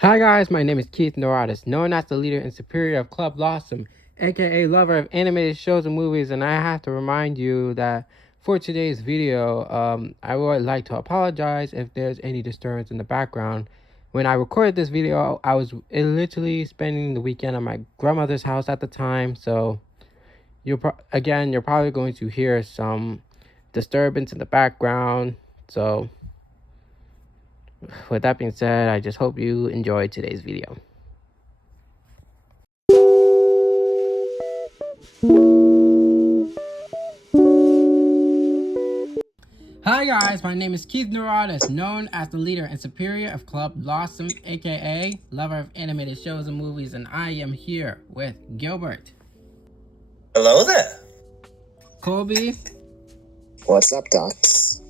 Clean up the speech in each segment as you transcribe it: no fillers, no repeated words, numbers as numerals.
Hi guys, my name is Keith Noratis, known as the leader and superior of Club LASM, aka lover of animated shows and movies, and I have to remind you that for today's video, I would like to apologize if there's any disturbance in the background. When I recorded this video, I was literally spending the weekend at my grandmother's house at the time, so you're probably going to hear some disturbance in the background, so with that being said, I just hope you enjoyed today's video. Hi guys, my name is Keith Noratis, known as the leader and superior of Club Blossom, aka lover of animated shows and movies, and I am here with Gilbert. Hello there. Colby. What's up, Docs?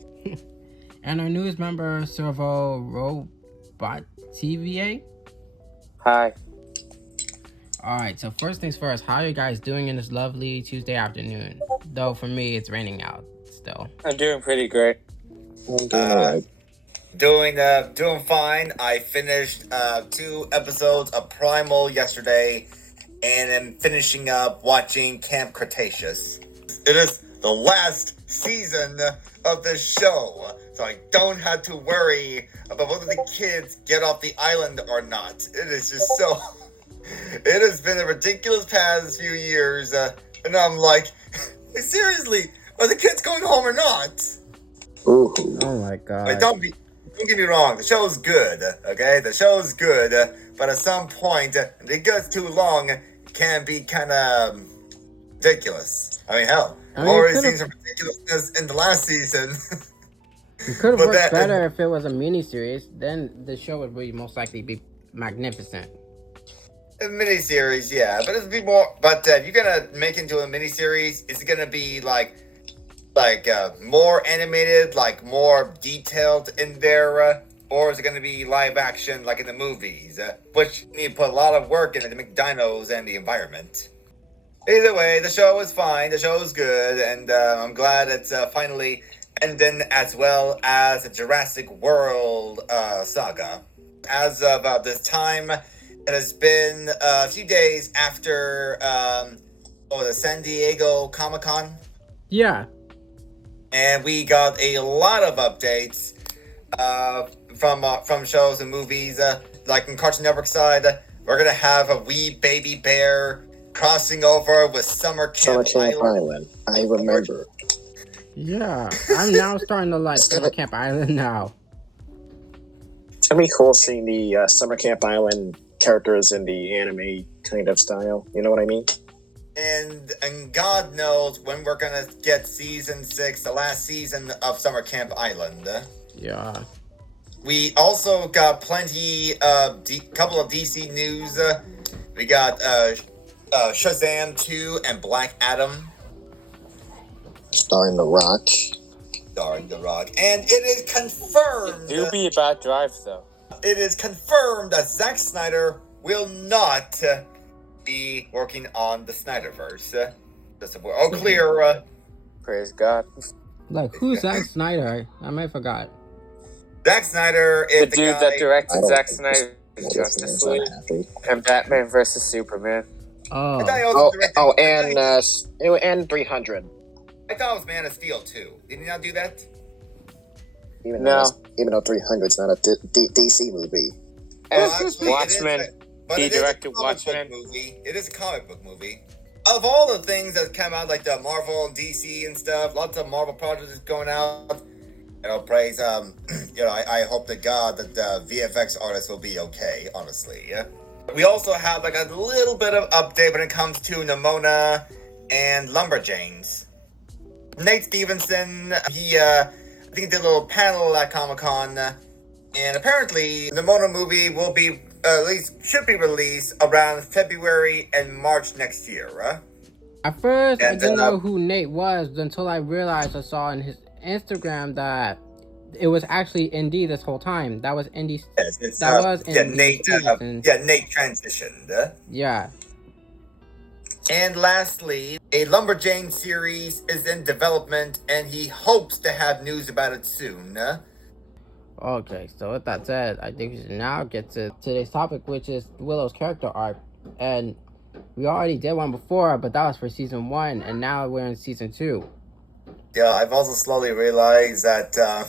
And our newest member, Servo Robot TVA. Hi. Alright, so first things first, how are you guys doing in this lovely Tuesday afternoon? Though for me, it's raining out still. I'm doing pretty great. I'm doing alright. Doing fine. I finished 2 episodes of Primal yesterday, and am finishing up watching Camp Cretaceous. It is the last season of this show, so I don't have to worry about whether the kids get off the island or not. It is just so... It has been a ridiculous past few years, and I'm like, seriously, are the kids going home or not? Ooh. Oh my god. Like, don't get me wrong, the show's good, okay? The show's good, but at some point, if it gets too long, it can be kind of ridiculous. I mean, hell, I've already seen some ridiculousness in the last season. It could have worked better if it was a miniseries. Then the show would really most likely be magnificent. A miniseries, yeah, but it'd be more. But if you're gonna make into a miniseries, is it gonna be like more animated, like more detailed in there, or is it gonna be live action like in the movies, which you need to put a lot of work into to make dinos and the environment. Either way, the show is fine. The show is good, and I'm glad it's finally ending, as well as the Jurassic World saga. As of this time, it has been a few days after the San Diego Comic-Con. Yeah. And we got a lot of updates from shows and movies. Like in Cartoon Network side, we're gonna have a wee baby bear crossing over with Summer Camp Island. I remember. Yeah, I'm now starting to like Summer Camp Island now. It's gonna be cool seeing the Summer Camp Island characters in the anime kind of style. You know what I mean? And God knows when we're gonna get season 6, the last season of Summer Camp Island. Yeah. We also got plenty couple of DC news. We got Shazam 2 and Black Adam. Starring The Rock. And it is confirmed. It do be a bad drive, though. It is confirmed that Zack Snyder will not be working on the Snyderverse. All clear. Praise God. Like, who's Zack Snyder? I might forgot. Zack Snyder is the dude guy that directed Zack Snyder's Justice League and Batman vs Superman. And 300. I thought it was Man of Steel too. Did he not do that? Even though 300 is not a DC movie. Well, actually, Watchmen. He directed Watchmen. It is a comic book movie. Of all the things that come out, like the Marvel and DC and stuff, lots of Marvel projects going out. Praise. I hope to God that the VFX artists will be okay. Honestly, we also have like a little bit of update when it comes to Nimona and Lumberjanes. Nate Stevenson, he I think did a little panel at Comic-Con, and apparently the Nimona movie will be should be released around February and March next year. At first, I didn't know who Nate was until I realized I saw in his Instagram that it was actually Indy this whole time. That was Indy. Yes, Nate transitioned. Yeah. And lastly, a Lumberjane series is in development, and he hopes to have news about it soon. Okay, so with that said, I think we should now get to today's topic, which is Willow's character arc. And we already did one before, but that was for season 1, and now we're in season 2. Yeah, I've also slowly realized that I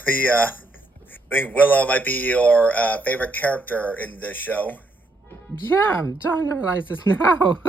think Willow might be your favorite character in this show. Yeah, I'm starting to realize this now.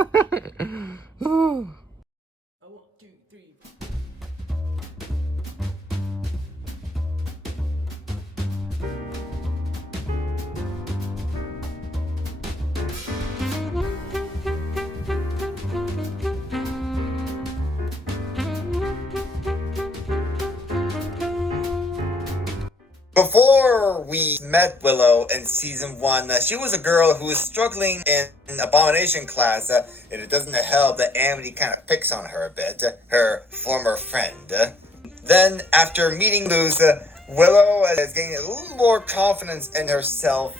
Before we met Willow in season 1, she was a girl who was struggling in Abomination class, and it doesn't help that Amity kind of picks on her a bit, her former friend. Then, after meeting Luz, Willow is gaining a little more confidence in herself.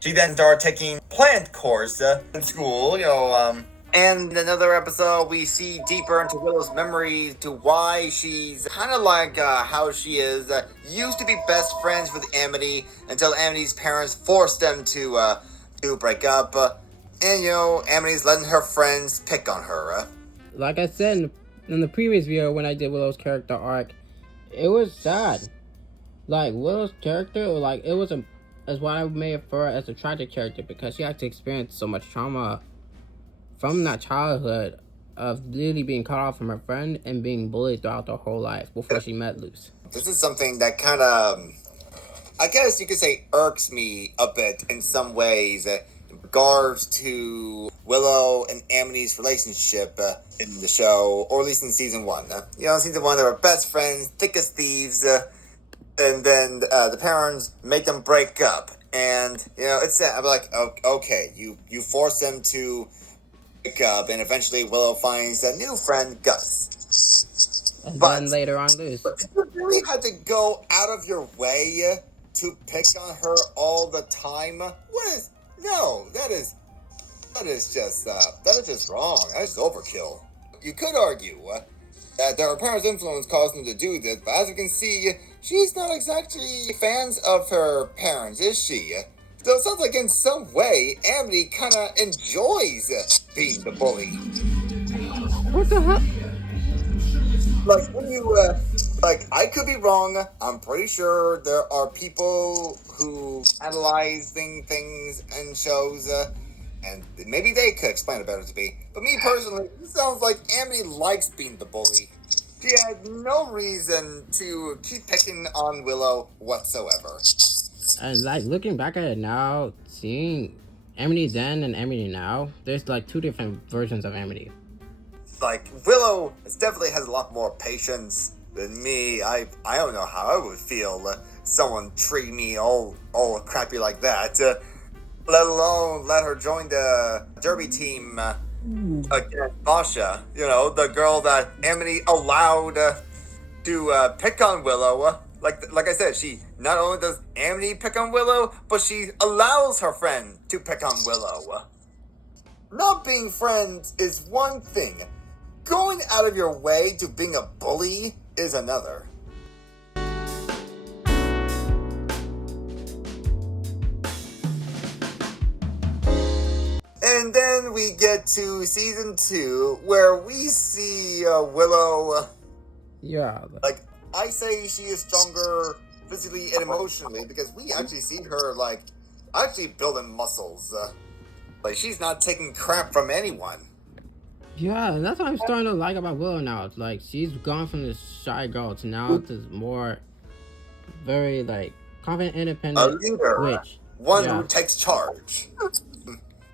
She then started taking plant course in school, and in another episode, we see deeper into Willow's memory to why she's kind of like how she is. Used to be best friends with Amity until Amity's parents forced them to break up. And, Amity's letting her friends pick on her. Like I said in the previous video when I did Willow's character arc, it was sad. Like, Willow's character, it was as what I may refer as a tragic character, because she had to experience so much trauma from that childhood of literally being cut off from her friend and being bullied throughout her whole life before she met Luz. This is something that kind of, I guess you could say, irks me a bit in some ways in regards to Willow and Amity's relationship in the show, or at least in season 1. Season 1, they were best friends, thick as thieves, and then the parents make them break up. And, it's sad. I'm like, okay, you force them to up, and eventually Willow finds a new friend, Gus. And then later on Luz. But you really had to go out of your way to pick on her all the time? That is just wrong. That is overkill. You could argue that her parents' influence caused them to do this, but as you can see, she's not exactly fans of her parents, is she? So it sounds like in some way, Amity kind of enjoys being the bully. What the hell? Like, when I could be wrong. I'm pretty sure there are people who analyze things in shows, and maybe they could explain it better to me. But me personally, it sounds like Amity likes being the bully. She had no reason to keep picking on Willow whatsoever. And looking back at it now, seeing Amity then and Amity now, there's 2 different versions of Amity. Willow definitely has a lot more patience than me. I don't know how I would feel someone treat me all crappy like that, let alone let her join the derby team against Basha, the girl that Amity allowed to pick on Willow. Like I said, she not only does Amity pick on Willow, but she allows her friend to pick on Willow. Not being friends is one thing. Going out of your way to being a bully is another. And then we get to season 2, where we see Willow. Yeah. I say she is stronger physically and emotionally, because we actually see her actually building muscles. She's not taking crap from anyone. Yeah, and that's what I'm starting to like about Willow now. It's she's gone from this shy girl to now this more very confident, independent, a leader, one who takes charge.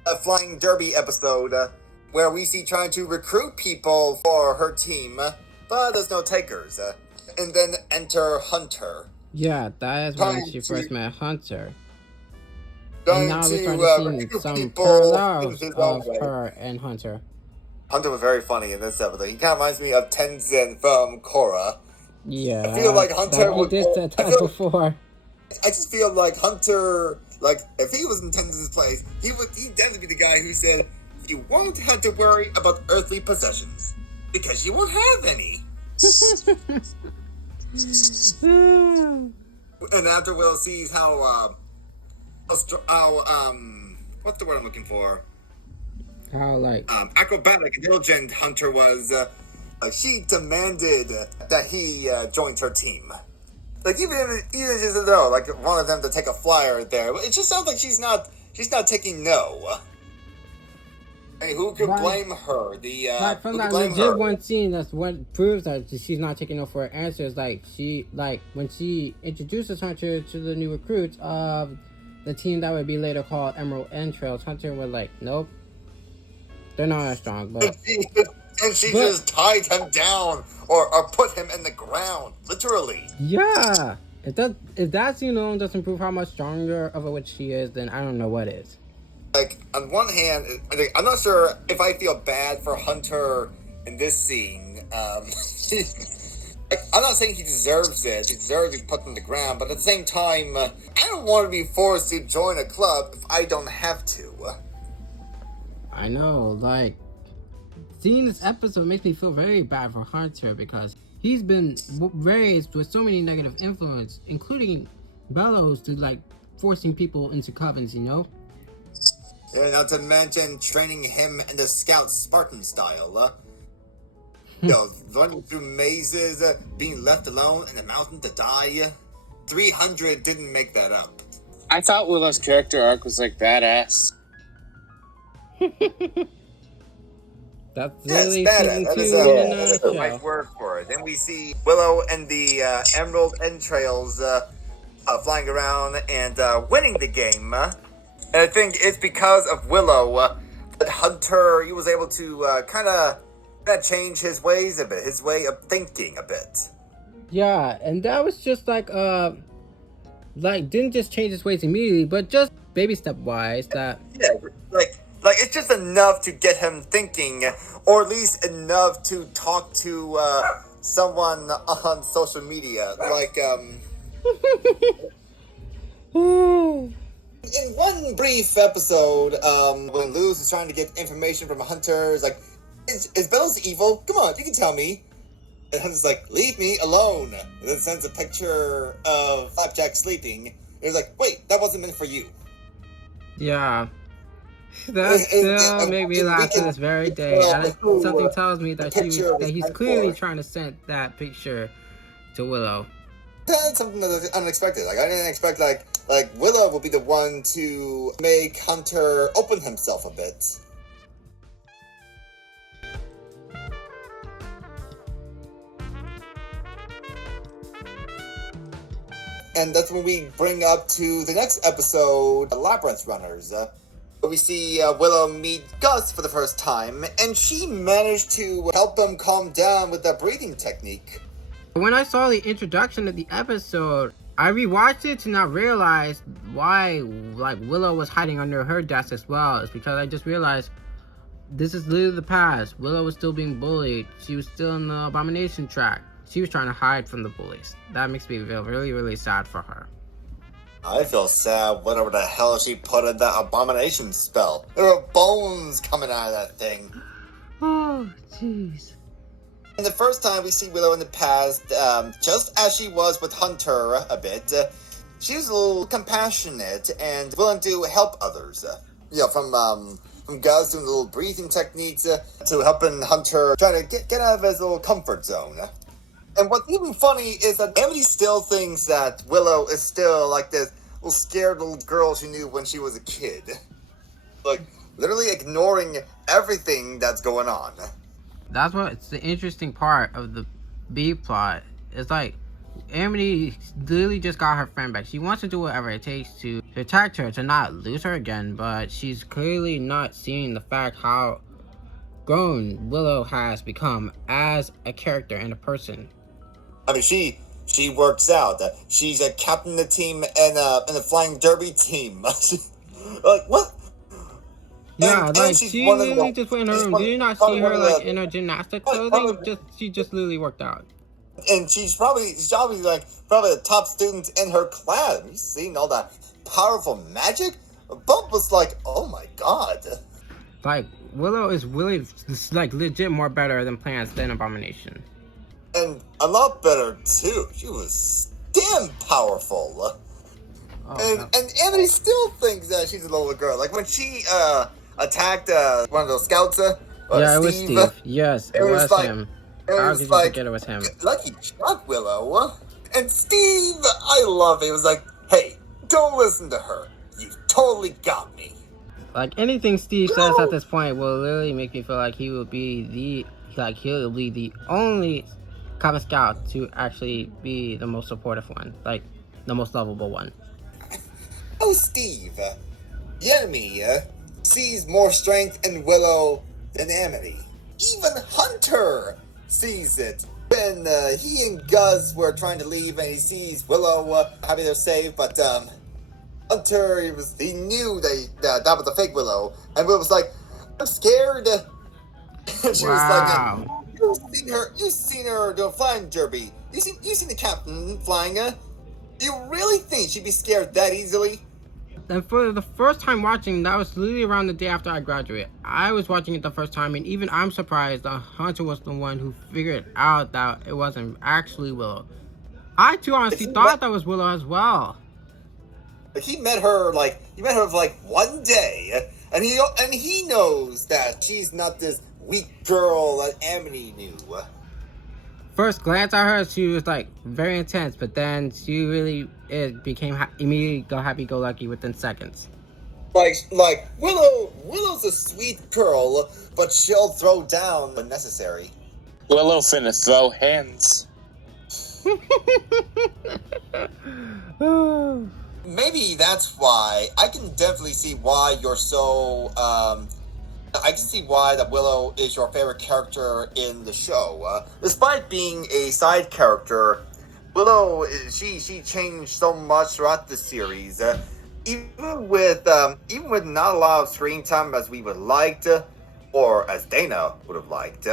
A flying derby episode where we see trying to recruit people for her team, but there's no takers. And then enter Hunter. Yeah, that is when she first met Hunter. And now we're starting to see some parallels of her and Hunter. Hunter was very funny in this episode. He kind of reminds me of Tenzin from Korra. Yeah, I feel like Hunter would. He did that before. I just feel like Hunter, if he was in Tenzin's place, he'd definitely be the guy who said, "You won't have to worry about earthly possessions because you won't have any." And after Willow sees how what's the word I'm looking for? How like Acrobatic and diligent Hunter was, she demanded that he joins her team. Like even just though, like wanted them to take a flyer there. It just sounds like she's not taking no. Hey, who could blame her? Like from that legit one scene, that's what proves that she's not taking no for her answers. Like when she introduces Hunter to the new recruits of the team that would be later called Emerald Entrails, Hunter was like, nope, they're not as strong. But she just tied him down or put him in the ground, literally. Yeah, if that scene alone doesn't prove how much stronger of a witch she is, then I don't know what is. Like, on one hand, I'm not sure if I feel bad for Hunter in this scene. I'm not saying he deserves it. He deserves to be put on the ground, but at the same time, I don't want to be forced to join a club if I don't have to. I know, like, seeing this episode makes me feel very bad for Hunter because he's been raised with so many negative influence, including Bellows, to like forcing people into covens, you know? Yeah, not to mention training him in the Scout Spartan style. Running through mazes, being left alone in the mountain to die. 300 didn't make that up. I thought Willow's character arc was like badass. That's really season 2 in a that's the right word for it. Then we see Willow and the Emerald Entrails flying around and winning the game. And I think it's because of Willow that Hunter, he was able to kind of change his ways a bit, his way of thinking a bit. Yeah, and that was just like didn't just change his ways immediately, but just baby step wise. That like it's just enough to get him thinking, or at least enough to talk to someone on social media, like In one brief episode, when Luz is trying to get information from Hunter, is like, is Bellows evil? Come on, you can tell me. And Hunter's like, leave me alone. And then sends a picture of Flapjack sleeping. And he's like, wait, that wasn't meant for you. Yeah. That still made me laugh to this very day. Something tells me that he's clearly trying to send that picture to Willow. That's something that's unexpected. Like, I didn't expect, like Willow would be the one to make Hunter open himself a bit. And that's when we bring up to the next episode, Labyrinth Runners. We see Willow meet Gus for the first time, and she managed to help him calm down with that breathing technique. When I saw the introduction of the episode, I rewatched it to not realize why Willow was hiding under her desk as well. It's because I just realized this is literally the past. Willow was still being bullied. She was still in the abomination track. She was trying to hide from the bullies. That makes me feel really, really sad for her. I feel sad whatever the hell she put in that abomination spell. There were bones coming out of that thing. Oh, jeez. And the first time we see Willow in the past, just as she was with Hunter a bit, she was a little compassionate and willing to help others. From Gus doing little breathing techniques to helping Hunter trying to get out of his little comfort zone. And what's even funny is that Amity still thinks that Willow is still like this little scared little girl she knew when she was a kid. Like, literally ignoring everything that's going on. That's what's the interesting part of the B plot. It's like, Amity literally just got her friend back. She wants to do whatever it takes to protect her, to not lose her again, but she's clearly not seeing the fact how grown Willow has become as a character and a person. I mean, she works out. She's a captain of the team and a flying derby team. Like, what? Yeah, she literally just went in her room. Did you not see her in her gymnastic clothing? She just literally worked out. And she's probably the top student in her class. Have you seen all that powerful magic? Bump was like, oh my god. Like, Willow is really legit more better than plants than Abomination. And a lot better too. She was damn powerful. And Amity still thinks that she's a little girl. Like when she attacked one of those scouts. Yeah, it was Steve. Steve. Yes, it was like, him. It How was could you like, forget it was him? lucky shot, Willow. And Steve, I love it. He was like, hey, don't listen to her. You totally got me. Like anything Steve says at this point will literally make me feel like he will be the only Common Scout to actually be the most supportive one, like the most lovable one. Oh, Steve, the enemy sees more strength in Willow than Amity. Even Hunter sees it. When he and Gus were trying to leave and he sees Willow happy they're safe, but Hunter, he knew that was a fake Willow, and Willow was like, I'm scared. She was like, you've seen her do a flying derby. You seen the captain flying. Do you really think she'd be scared that easily? And for the first time watching, that was literally around the day after I graduated. I was watching it the first time, and even I'm surprised that Hunter was the one who figured out that it wasn't actually Willow. I too honestly thought that was Willow as well. He met her like one day, and he knows that she's not this weak girl that Amity knew. First glance at her, she was like very intense, but then she really became immediately happy-go-lucky within seconds. Like Willow's a sweet girl, but she'll throw down when necessary. Willow finna throw hands. Maybe that's why. I can definitely see why you're so I can see why that Willow is your favorite character in the show. Despite being a side character, Willow, she changed so much throughout the series. Even with not a lot of screen time as we would like, or as Dana would have liked.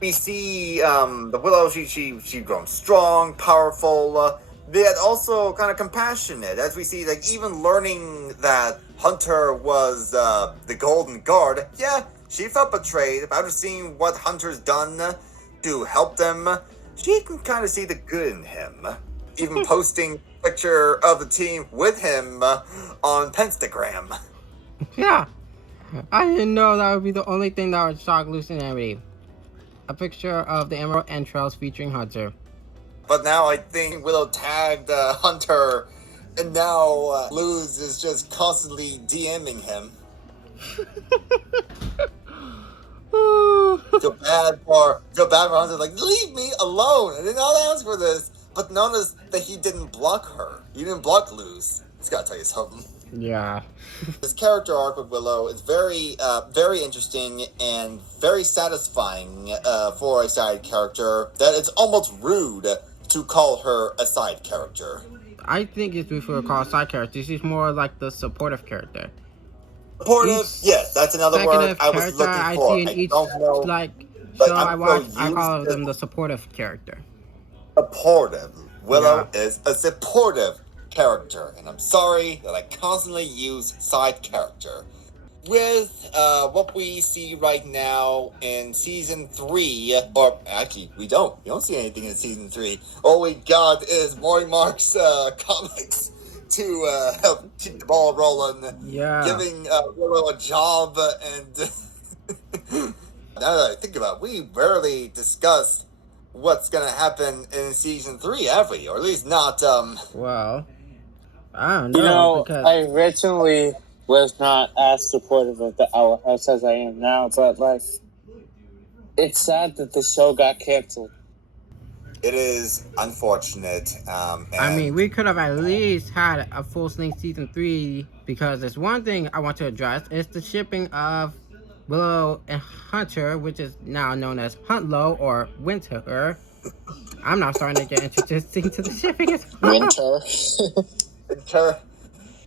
We see the Willow. She grown strong, powerful. Yet also kind of compassionate, as we see, like, even learning that Hunter was the Golden Guard. Yeah, she felt betrayed, but after seeing what Hunter's done to help them, she can kind of see the good in him. Even posting a picture of the team with him on Penstagram. Yeah, I didn't know that would be the only thing that would shock Luce and Amity. A picture of the Emerald Entrails featuring Hunter. But now I think Willow tagged Hunter, and now Luz is just constantly DMing him. Feel bad for Hunter. Like, leave me alone. I did not ask for this. But notice that he didn't block her. He didn't block Luz. He's got to tell you something. Yeah. This character arc with Willow is very interesting and very satisfying for a side character. That it's almost rude to call her a side character. I think it's before called side character. She's more like the supportive character. Supportive? Yes, that's another word I was looking I for. see in each don't know, show I watch, I call them the supportive character. Supportive. Willow is a supportive character, and I'm sorry that I constantly use side character. With what we see right now in season 3, or actually we don't see anything in season 3. All we got is Maury Mark's comics to help keep the ball rolling, giving Willow a job, and now that I think about it, we rarely discussed what's gonna happen in season 3, have we? Or at least not well, I don't know. You know, because I originally was not as supportive of the Owl House as I am now, but like, it's sad that the show got canceled. It is unfortunate. I mean, we could have at least had a full swing season 3, because there's one thing I want to address. It's the shipping of Willow and Hunter, which is now known as Huntlow or Winter. I'm now starting to get introduced to the shipping as well.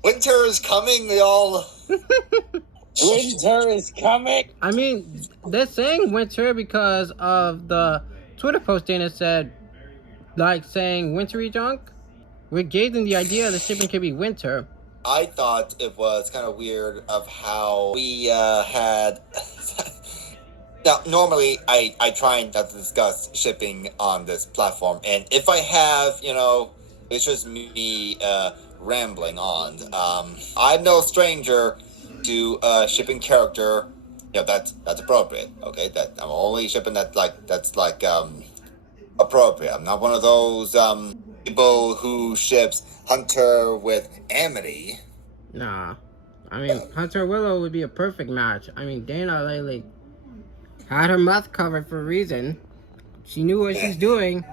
Winter is coming, y'all. Winter is coming. I mean, they're saying winter because of the Twitter post Dana said, like saying wintry junk. We gave them the idea the shipping could be winter. I thought it was kind of weird of how we had. Now, normally I try not to discuss shipping on this platform, and if I have, It's just me rambling on. I'm no stranger to shipping character. That's appropriate. Okay, that I'm only shipping that's appropriate. I'm not one of those people who ships Hunter with Amity. Nah. I mean, Hunter Willow would be a perfect match. I mean, Dana lately had her mouth covered for a reason. She knew what she's doing.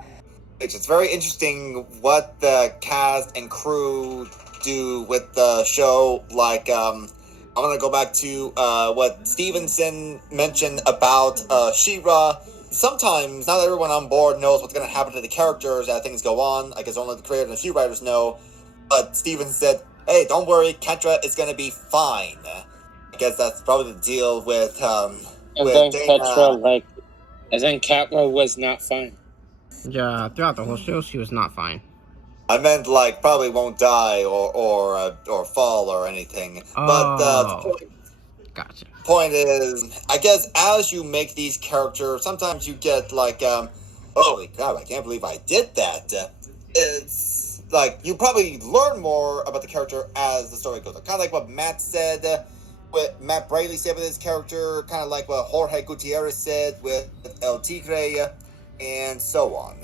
It's very interesting what the cast and crew do with the show. Like, I'm gonna go back to what Stevenson mentioned about She-Ra. Sometimes not everyone on board knows what's gonna happen to the characters as things go on. I guess only the creator and a few writers know. But Stevenson said, "Hey, don't worry, Ketra is gonna be fine." I guess that's probably the deal with And with then Dana. Ketra, and then Ketra was not fine. Yeah, throughout the whole show, she was not fine. I meant probably won't die or fall or anything. But Oh, gotcha. point is, I guess as you make these characters, sometimes you get holy crap, I can't believe I did that. It's like you probably learn more about the character as the story goes. Kind of like what Matt said, what Matt Braley said with his character, kind of like what Jorge Gutierrez said with El Tigre, and so on.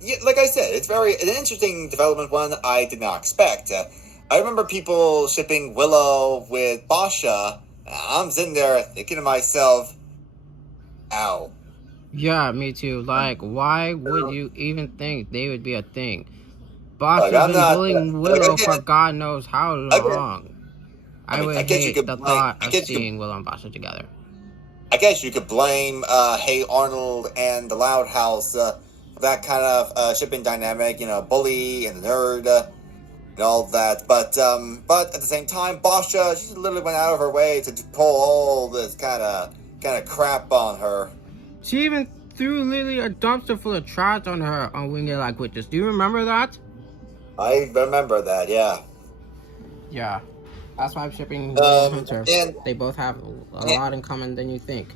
Yeah, like I said, it's an interesting development, one I did not expect. I remember people shipping Willow with Basha. I'm sitting there thinking to myself, ow. Yeah, me too. Like, why would you even think they would be a thing? Boss Like, has I'm been not- bullying like, Willow again- for God knows how long. I mean, would I guess you hate could the blame- thought I of guess you could- seeing Willow and Basha together. I guess you could blame Hey Arnold and the Loud House for that kind of shipping dynamic, bully and the nerd and all that. But at the same time, Basha, she literally went out of her way to pull all this kind of crap on her. She even threw literally a dumpster full of trash on her on Winged Like Witches. Do you remember that? I remember that, yeah. Yeah. That's why I'm shipping Willow and Hunter. and- They both have a lot in common than you think.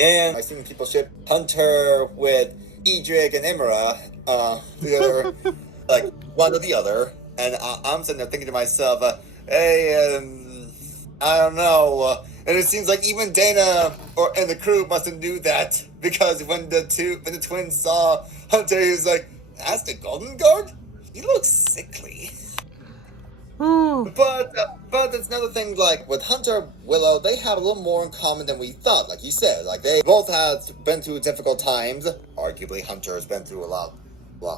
And I've seen people ship Hunter with Edric and Imra, the other, like one or the other. And I'm sitting there thinking to myself, hey, I don't know. And it seems like even Dana and the crew must have knew that, because when the twins saw Hunter, he was like, "That's the Golden Guard? He looks sickly." Ooh. But that's another thing, like, with Hunter, Willow, they have a little more in common than we thought, like you said. Like, they both have been through difficult times. Arguably, Hunter has been through a lot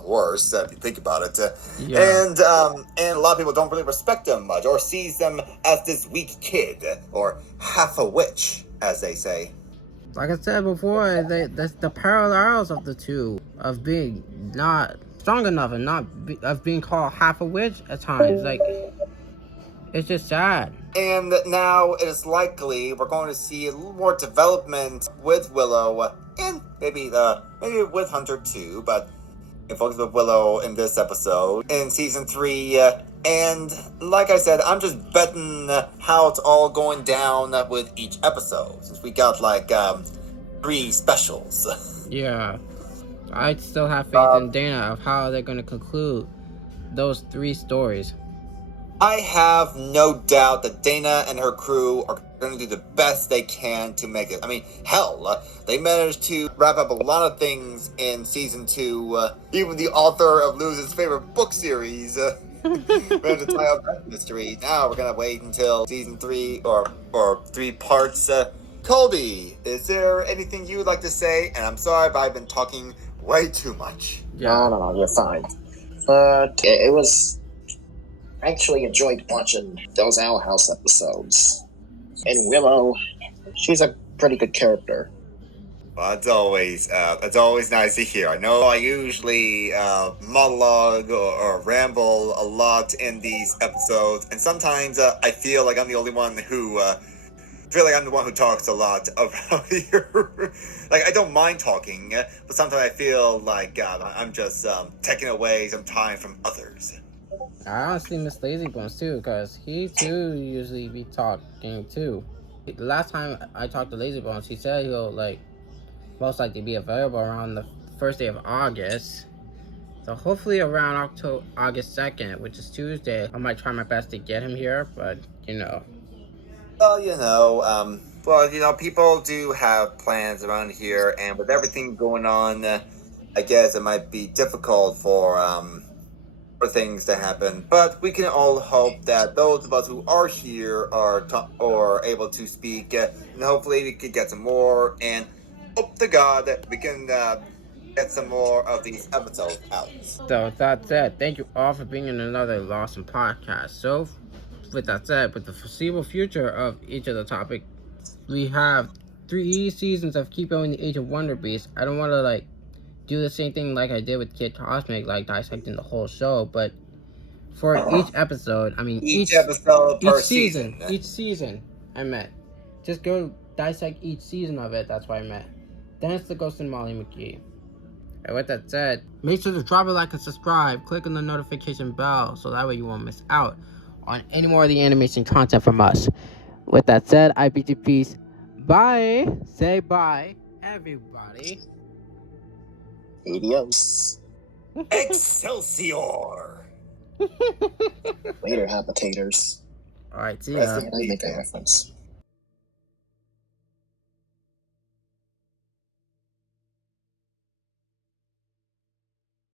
worse, if you think about it. Yeah. And a lot of people don't really respect them much, or sees them as this weak kid, or half a witch, as they say. Like I said before, that's the parallels of the two, of being not strong enough and of being called half a witch at times. Like, it's just sad. And now it is likely we're going to see a little more development with Willow, and maybe with Hunter too, but we focus with Willow in this episode in season 3. And like I said, I'm just betting how it's all going down with each episode, since we got 3 specials. Yeah. I still have faith in Dana of how they're going to conclude those 3 stories. I have no doubt that Dana and her crew are going to do the best they can to make it. I mean, hell, they managed to wrap up a lot of things in season 2. Even the author of Luz's favorite book series managed to tie up that mystery. Now we're going to wait until season 3 or 3 parts. Colby, is there anything you would like to say? And I'm sorry if I've been talking way too much. Yeah. No, you're fine. But it was... I actually enjoyed watching those Owl House episodes. And Willow, she's a pretty good character. Well, it's always nice to hear. I know I usually monologue or ramble a lot in these episodes, and sometimes I feel like I'm the only one who talks a lot around here. Like, I don't mind talking, but sometimes I feel like I'm just taking away some time from others. I honestly miss Lazy Bones too, because he too usually be talking too. The last time I talked to Lazy Bones, he said he'll most likely be available around the first day of August. So hopefully around August 2nd, which is Tuesday, I might try my best to get him here, but you know. Well, people do have plans around here, and with everything going on, I guess it might be difficult for things to happen. But we can all hope that those of us who are here are able to speak, and hopefully we can get some more. And hope to God that we can get some more of these episodes out. So with that said, thank you all for being in another LASM podcast. So with that said, with the foreseeable future of each of the topics, we have 3 seasons of Keep Going the Age of Wonder Beast. I don't want to do the same thing like I did with Kid Cosmic, dissecting the whole show, but for each episode, I mean each episode per season, each season, I meant just go dissect each season of it. That's what I meant. Then it's the Ghost and Molly McGee. And with that said, make sure to drop a like and subscribe. Click on the notification bell so that way you won't miss out on any more of the animation content from us. With that said, I bid you peace. Bye. Say bye, everybody. Adios. Excelsior! Later, habitators. Alright, see ya. I make a reference.